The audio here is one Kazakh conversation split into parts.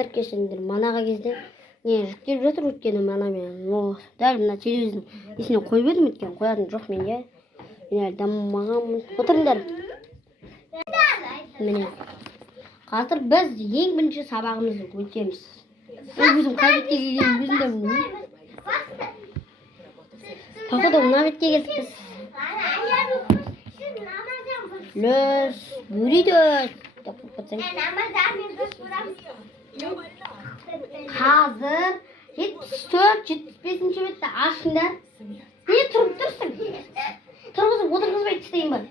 жастар кешіңдер манағы кезде не жүктеліп жатыр өйткені мен дәл мына телевизордың несіне қойып едім өйткені қоятын жоқ мен иә мен әлі дамымағанмын. Отырыңдар. Міне қазір біз ең бірінші сабағымызды өтеміз. Өзім қай бетке келгенін өзім де білмеймін. Походу мына бетке келдік біз. Лөс бүриді деп қойып қазір 74-75-ші бетті ашыңдар. Не тұрып тұрсың? Тұрғызып отырғызбай тістейін бар.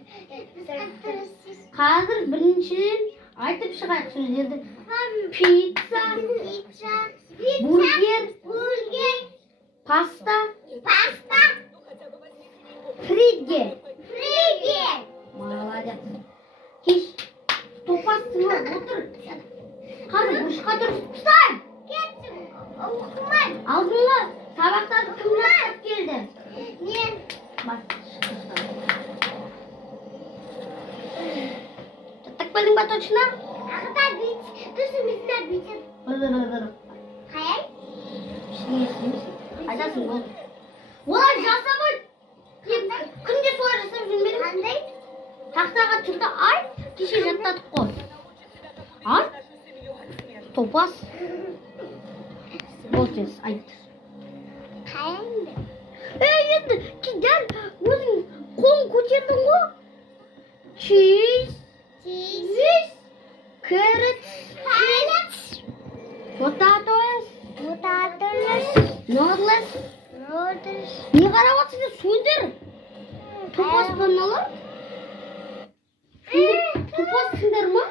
Қазір біріншіден айтып шығайық сөздерді. Пицца, бургер, паста, фриге. Молодец. Кеш, топастың отыр. Қазір ұшқа тұрып ұстайын. Алдыңғы сабақтарды кім жасап келді? Мен. Жаттап келдің ба точно? Ағыта бит. Түсі бітті бітіп. Қаяй? Айтасың болды. Олай жасамай. Күнде солай жасап жүрмедің? Қандай? Тақтаға түрді ай, кеше жаттадық қой. Ай? Топас. Болтес, айт. Қайыңды? Енді, дәл өзің қолын көтердің ғой? Cheese, carrots, potatoes, noodles. Не қарап отырсың сөздер? Топас па мыналар? Топассыңдар ма?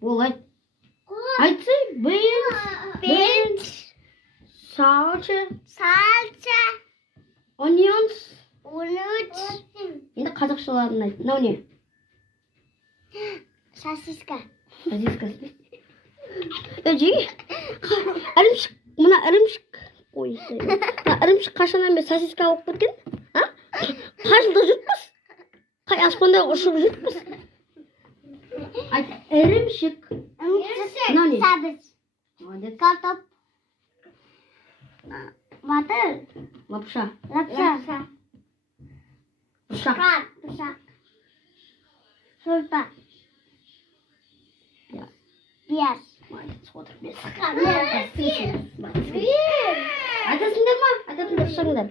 Бол айт. Айтсың, beans, salsa, onions. Енді қазақшаларын айт. Мынау не? Сосиска. Сосиска. Жеге. Ірімшік. Мына ірімшік. Ой, ірімшік қашаннан бері сосиска алып кеткен? Қай жылда жүріппіз? Қай аспанда ұшып жүріппіз? Айт, ірімшік. Мынау не? Сабыз. Молодец. Картоп. Батыр. Лапша. Пышақ. Шорпа. Пияз. Молодец, отыр бес. Айтасыңдар ма? Айтасыңдар шығыңдар.